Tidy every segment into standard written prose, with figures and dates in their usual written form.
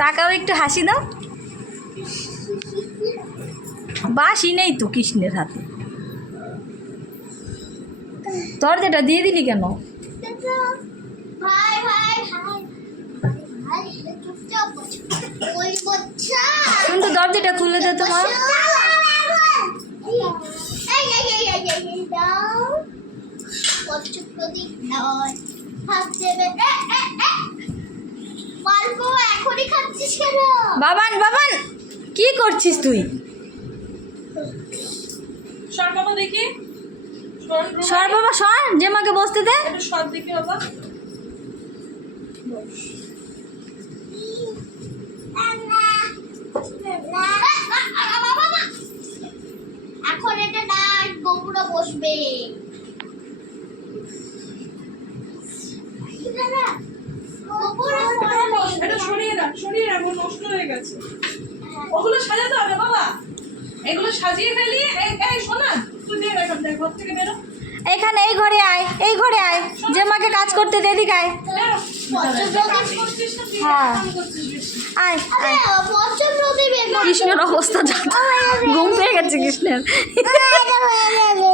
তাকাও একটু হাসি দাও। বাঁশি নেই তো কৃষ্ণের হাতে, দরজাটা দিয়ে দিলি কেন? তুমি তো দরজাটা খুলে দে তোমার। বাবান বাবান কি করছিস তুই? সর বাবা দেখি, সর বাবা সর, যে মাকে বসতে দে। সর দেখি বাবা। এখন এটা না গোপুরা বসবে। এটা সরিয়ে রাখ, সরিয়ে রাখ, ও নষ্ট হয়ে গেছে। ওগুলো সাজাতে হবে বাবা, এগুলো সাজিয়ে ফেলি। এই শোনা, তুই বের এখান থেকে, ঘর থেকে বেরো। এখানে এই ঘরে আয়, এই ঘরে আয়, যে মাকে কাজ করতে দে, এদিকে আয়। হ্যাঁ আয় আয়। কৃষ্ণের অবস্থা যা, ঘুম পেয়ে গেছে কৃষ্ণের।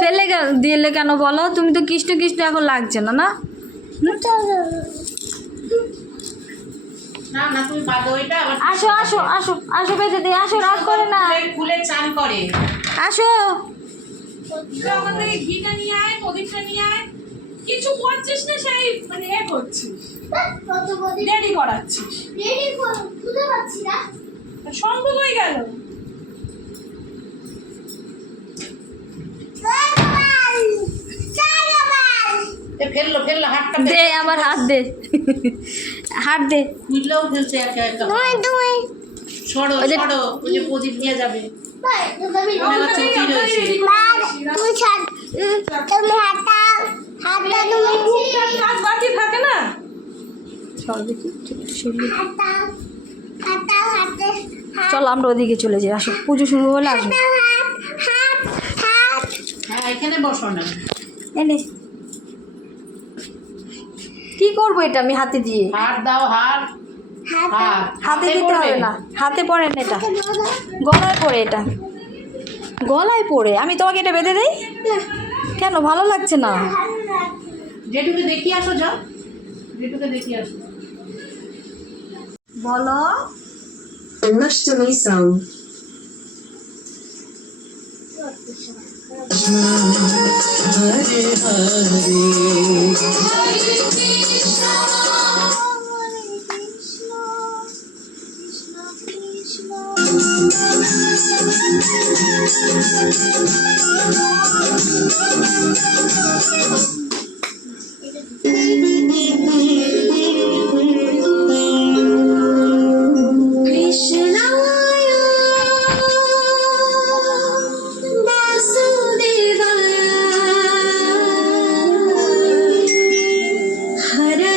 ফেলে দিলে কেন বলো? তুমি তো কৃষ্ণ কৃষ্ণ এখন লাগছে না, না? না না তুমি বাদ ওইটা আবার আসো আসো আসো আসো, বেঁধে দে, আসো, রাগ করে না, খুলে চান করে। আসো। আমার থেকে ঘিটা নিয়ে আয়, প্রদীপটা নিয়ে আয়। কিছু করছিস না, সেই মানে এ করছিস, রেডি করাচ্ছিস। সম্ভব হয়ে গেল। ফেললো ফেললো হাতটা দে আমার হাত দে, হাত দে। খুললেও ফেলছে একা একা। সরো সরো, ওই যে প্রদীপ নিয়ে যাবে। কাজ বাকি থাকে না। চলো আমরা ওদিকে চলে যাই, আসো, পুজো শুরু হলে আসবো। হ্যাঁ এখানে বসো না। এনে কি করবো এটা আমি হাতে দিয়ে? হাত দাও, হাত হাতে দিতে হবে না, হাতে পড়েন, এটা গলায় পড়ে, এটা গলায় পড়ে। আমি তোমাকে এটা বেঁধে দেই কেন? ভালো লাগছে না? জেঠুকে দেখিয়ে আসো, যাও জেঠুকে দেখিয়ে আসো। বলো। জন্মাষ্টমী সং হরে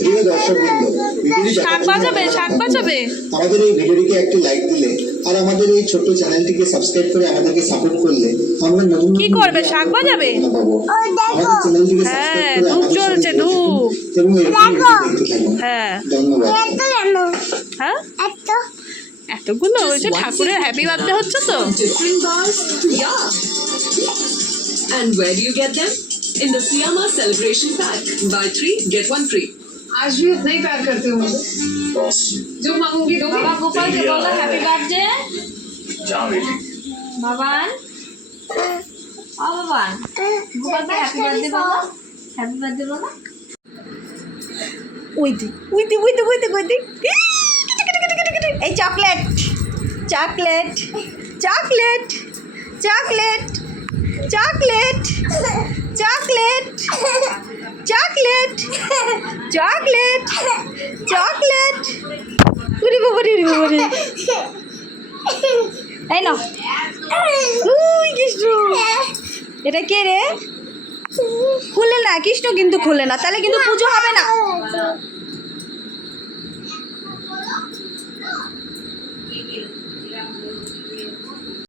প্রিয় দর্শকবৃন্দ, শাক বাজাবে, শাক বাজাবে। আমাদের এই ভিডিওটিকে একটি লাইক দিলে আর আমাদের এই ছোট্ট চ্যানেলটিকে সাবস্ক্রাইব করে আমাদেরকে সাপোর্ট করলে আমরা নতুন কি করবে? শাক বাজাবে। আমাদের চ্যানেলটিকে হ্যাঁ, সাবস্ক্রাইব করে ধূপ আমাদের জ্বলছে, সাথে ধূপ। এবং এরকম ভিডিও দেখতে থাকুন। হ্যাঁ ধন্যবাদ। হ্যাঁ, এতগুলো ওই যে ঠাকুরের হ্যাপি বার্থডে হচ্ছে তো। different bars? Yeah. And where do you get them? In the Siyama Celebration Pack. Buy 3, get 1 free. आज भी इतना ही प्यार करती हूँ मुझे जो मांगूंगी दोगे বাবা গোপালকে বলো হ্যাপি বার্থডে। বাবান বাবান বুবাকে হ্যাপি বার্থডে বলো, হ্যাপি বার্থডে বলো। উইতি এই chocolate chocolate chocolate chocolate chocolate chocolate chocolate chocolate chocolate উড়ি বাবারি এই না উই কৃষ্ণ, এটা কে রে? খুলে না কৃষ্ণ, কিন্তু খুলে না, তাহলে কিন্তু পুজো হবে না।